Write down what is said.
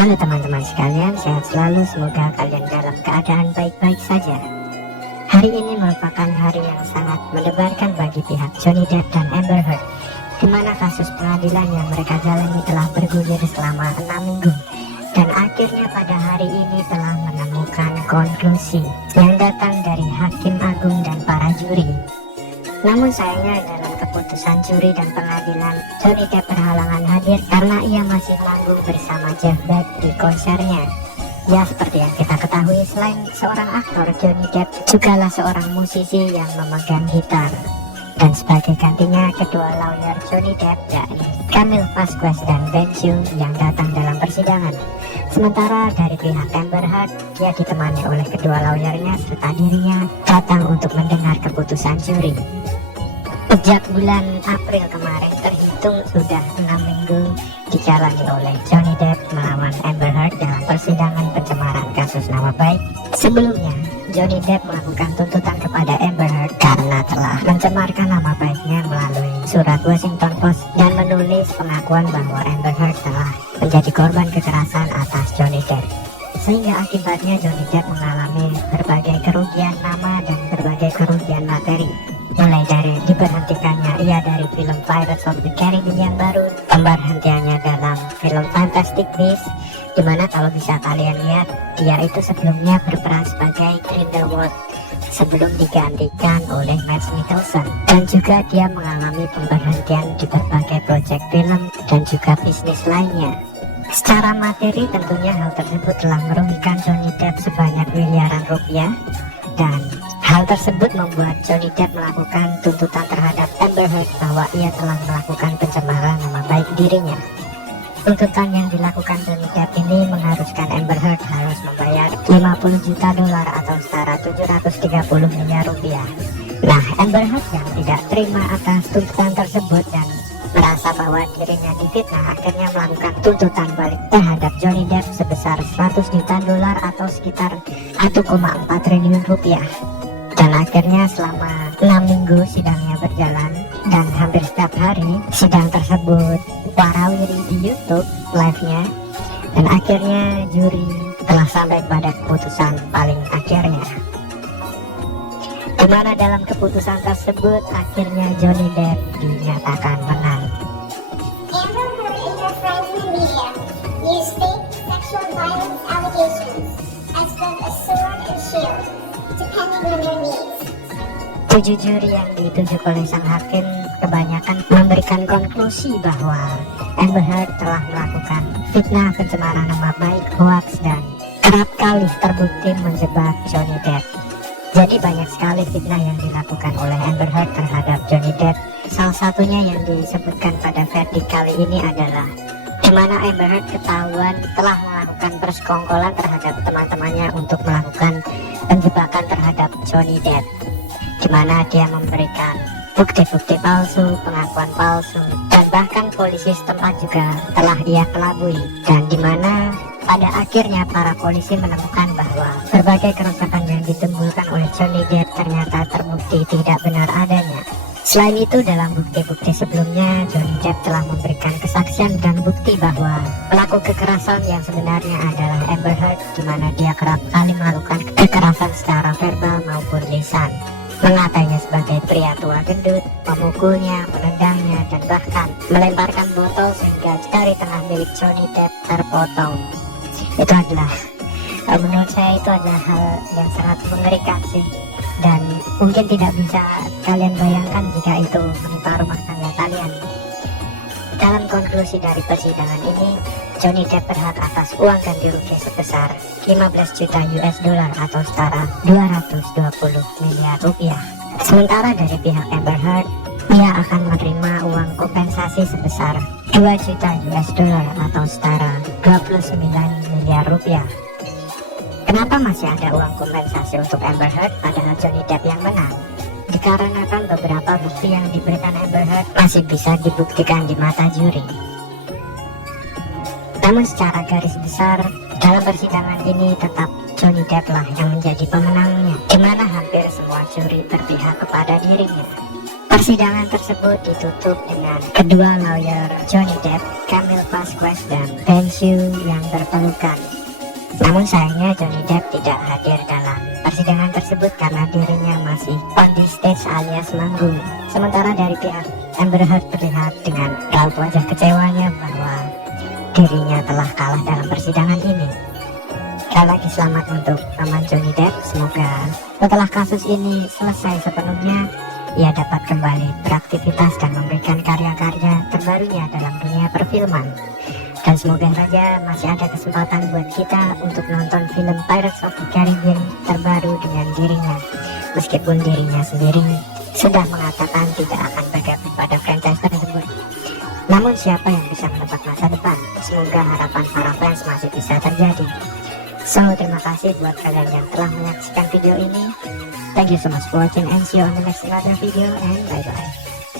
Halo teman-teman sekalian, sehat selalu, semoga kalian dalam keadaan baik-baik saja. Hari ini merupakan hari yang sangat mendebarkan bagi pihak Johnny Depp dan Amber Heard, di mana kasus pengadilan yang mereka jalani telah bergulir selama 6 minggu, dan akhirnya pada hari ini telah menemukan konklusi yang datang dari Hakim Agung dan para juri. Namun sayangnya dalam keputusan juri dan pengadilan, Johnny Depp berhalangan hadir karena ia masih manggung bersama Jeff Beck di konsernya. Ya, seperti yang kita ketahui, selain seorang aktor, Johnny Depp jugalah seorang musisi yang memegang gitar. Dan sebagai gantinya, kedua lawyer Johnny Depp, yakni Camille Vasquez dan Ben Cheung, yang datang dalam persidangan. Sementara dari pihak Amber Heard, dia ditemani oleh kedua lawyernya serta dirinya datang untuk mendengar keputusan juri. Sejak bulan April kemarin terhitung sudah 6 minggu dijalani oleh Johnny Depp melawan Amber Heard dalam persidangan pencemaran kasus nama baik. Sebelumnya, Johnny Depp melakukan tuntutan kepada Amber Heard karena telah mencemarkan nama baiknya melalui surat Washington Post dan menulis pengakuan bahwa Amber Heard telah menjadi korban kekerasan atas Johnny Depp. Sehingga akibatnya Johnny Depp mengalami berbagai kerugian nama dan berbagai kerugian materi. Mulai dari diberhentikannya ia dari film Pirates of the Caribbean yang baru, pemberhentiannya dalam film Fantastic Beasts, dimana kalau bisa kalian lihat, dia itu sebelumnya berperan sebagai Grindelwald sebelum digantikan oleh Mads Mikkelsen. Dan juga dia mengalami pemberhentian di berbagai proyek film dan juga bisnis lainnya. Secara materi tentunya hal tersebut telah merugikan Johnny Depp sebanyak miliaran rupiah, dan hal tersebut membuat Johnny Depp melakukan tuntutan terhadap Amber Heard bahwa ia telah melakukan pencemaran nama baik dirinya. Tuntutan yang dilakukan Johnny Depp ini mengharuskan Amber Heard harus membayar 50 juta dolar atau setara 730 miliar rupiah. Nah, Amber Heard yang tidak terima atas tuntutan tersebut dan merasa bahwa dirinya difitnah, akhirnya melakukan tuntutan balik terhadap Johnny Depp sebesar 100 juta dolar atau sekitar 1,4 triliun rupiah. Dan akhirnya selama 6 minggu sidangnya berjalan, dan hampir setiap hari sidang tersebut warawiri di YouTube live-nya, dan akhirnya juri telah sampai pada keputusan paling akhirnya, di mana dalam keputusan tersebut akhirnya Johnny Depp dinyatakan menang. Amber Heard and her friends in the media used fake sexual violence allegations as both a sword and shield, depending on their needs. 7 juri yang ditunjuk oleh sang hakim kebanyakan memberikan konklusi bahwa Amber Heard telah melakukan fitnah, pencemaran nama baik, hoax, dan kerap kali terbukti menjebak Johnny Depp. Jadi banyak sekali fitnah yang dilakukan oleh Amber Heard terhadap Johnny Depp. Salah satunya yang disebutkan pada verdict kali ini adalah di mana Amber Heard ketahuan telah melakukan persekongkolan terhadap teman-temannya untuk melakukan penjebakan terhadap Johnny Depp, di mana dia memberikan bukti-bukti palsu, pengakuan palsu, dan bahkan polisi setempat juga telah ia kelabui. Dan di mana pada akhirnya para polisi menemukan bahwa berbagai kerusakan yang ditimbulkan oleh Johnny Depp ternyata terbukti tidak benar adanya. Selain itu, dalam bukti-bukti sebelumnya, Johnny Depp telah memberikan kesaksian dan bukti bahwa pelaku kekerasan yang sebenarnya adalah Amber Heard, di mana dia kerap kali melakukan kekerasan secara verbal maupun lisan, mengatainya sebagai pria tua gendut, memukulnya, menendangnya, dan bahkan melemparkan botol sehingga jari tengah milik Johnny Depp terpotong. Itu adalah, menurut saya itu adalah hal yang sangat mengerikan sih, dan mungkin tidak bisa kalian bayangkan jika itu menimpa rumah tangga kalian. Dalam konklusi dari persidangan ini, Johnny Depp berhak atas uang ganti rugi sebesar 15 juta US dollar atau setara 220 miliar rupiah. Sementara dari pihak Amber Heard, ia akan menerima uang kompensasi sebesar 2 juta US dollar atau setara 29 miliar rupiah. Kenapa masih ada uang kompensasi untuk Amber Heard padahal Johnny Depp yang menang? Dikarenakan beberapa bukti yang diberikan Amber Heard masih bisa dibuktikan di mata juri. Namun secara garis besar, dalam persidangan ini tetap Johnny Depp lah yang menjadi pemenangnya, di mana hampir semua juri berpihak kepada dirinya. Persidangan tersebut ditutup dengan kedua lawyer Johnny Depp, Camille Vasquez, dan Bensu yang berpelukan. Namun sayangnya Johnny Depp tidak hadir dalam persidangan tersebut karena dirinya masih on the stage alias manggung. Sementara dari pihak Amber Heard terlihat dengan raut wajah kecewanya bahwa dirinya telah kalah dalam persidangan ini. Sekali lagi selamat untuk paman Johnny Depp. Semoga setelah kasus ini selesai sepenuhnya, ia dapat kembali beraktivitas dan memberikan karya-karya terbarunya dalam dunia perfilman. Dan semoga saja masih ada kesempatan buat kita untuk nonton film Pirates of the Caribbean terbaru dengan dirinya, meskipun dirinya sendiri sudah mengatakan tidak akan bergabung pada franchise tersebut. Namun siapa yang bisa menebak masa depan? Semoga harapan para fans masih bisa terjadi. So, terima kasih buat kalian yang telah menyaksikan video ini. Thank you so much for watching and see you on the next another video, and bye bye.